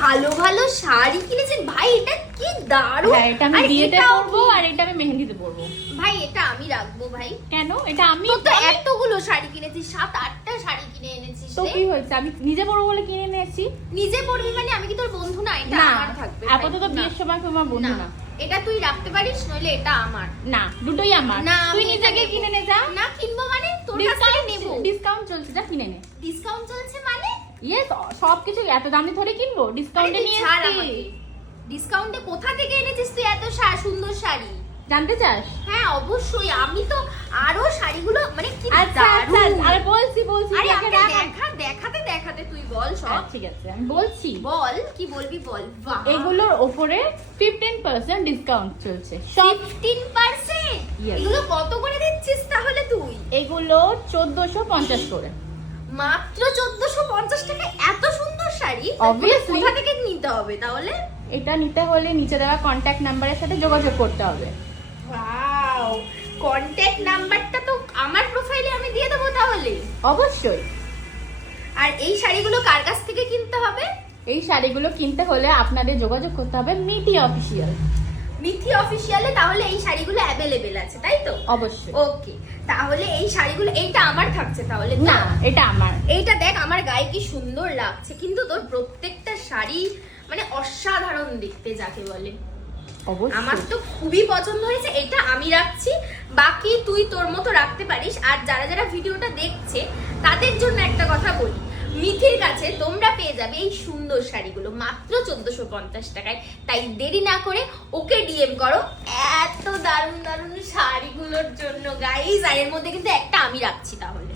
ভালো ভালো শাড়ি কিনেছেন ভাই, এটা কি দারুণ। হ্যাঁ, এটা আমি বিয়েতে পরবো আর এটা আমি মেহেন্দিতে পরবো। ভাই এটা আমি রাখবো ভাই। কেন? এটা আমি তো এতগুলো শাড়ি কিনেছিস, 7-8টা শাড়ি কিনে এনেছিস। তো কি হয়েছে, আমি নিজে পরবো বলে কিনে নিয়েছি। নিজে পরবি মানে আমি কি তোর বন্ধু না? এটা আমার থাকবে আপাতত বিয়ের সময় তোমার বন্ধু না। এটা তুই রাখতে পারিস, নইলে এটা আমার। না, দুটোই আমার। না, তুই নিজেকে কিনে নে যা। না কিনবো মানে তোর কাছ থেকে নেব। ডিসকাউন্ট চলছে, যা কিনে নে। ডিসকাউন্ট চলছে মানে? ইয়েস, সবকিছু এত দামে ধরে কিনবো? ডিসকাউন্টে নিয়ে এসেছি। ডিসকাউন্টে কোথা থেকে এনেছিস তুই এত সুন্দর শাড়ি? জানতে চাস? হ্যাঁ অবশ্যই, আমি তো আরো শাড়িগুলো মানে কি আচ্ছা আচ্ছা, আরে বলছি আরে দেখাতে দেখাতে তুই বল সব। ঠিক আছে, আমি বলছি। বল কি বলবি বল। এগুলোর উপরে 15% ডিসকাউন্ট চলছে। সব 15%? Yes. এগুলো কত করে দিচ্ছিস তাহলে তুই? এগুলো 1450 করে। মাত্র 1450 টাকা এত সুন্দর শাড়ি? Obviously. কোথা থেকে নিতে হবে তাহলে? এটা নিতে হলে নিচে দেওয়া কন্ট্যাক্ট নাম্বারের সাথে যোগাযোগ করতে হবে। ওয়াও, কন্টাক্ট নাম্বারটা তো আমার প্রোফাইলে আমি দিয়ে দেবো তাহলে। অবশ্যই। আর এই শাড়িগুলো কার কাছ থেকে কিনতে হবে? এই শাড়িগুলো কিনতে হলে আপনাদের যোগাযোগ করতে হবে মিঠি অফিসিয়াল। মিঠি অফিসিয়ালে তাহলে এই শাড়িগুলো অ্যাভেলেবেল আছে তাই তো? অবশ্যই। ওকে, তাহলে এই শাড়িগুলো, এইটা আমার থাকছে তাহলে? না, এটা আমার। এইটা দেখ আমার গায়ে কি সুন্দর লাগছে, কিন্তু তোর প্রত্যেকটা শাড়ি মানে অসাধারণ দেখতে যাকে বলে। অবশ্যই। আমার তো খুবই পছন্দ হয়েছে, এটা আমি রাখছি। বাকি তুই তোর মতো রাখতে পারিস। আর যারা যারা ভিডিওটা দেখছে তাদের জন্য একটা কথা বলি, মিঠির কাছে তোমরা পেয়ে যাবে এই সুন্দর শাড়িগুলো মাত্র 1450 টাকায়। তাই দেরি না করে ওকে ডিএম করো এত দারুণ দারুণ শাড়িগুলোর জন্য গাইস। আর এর মধ্যে কিন্তু একটা আমি রাখছি তাহলে।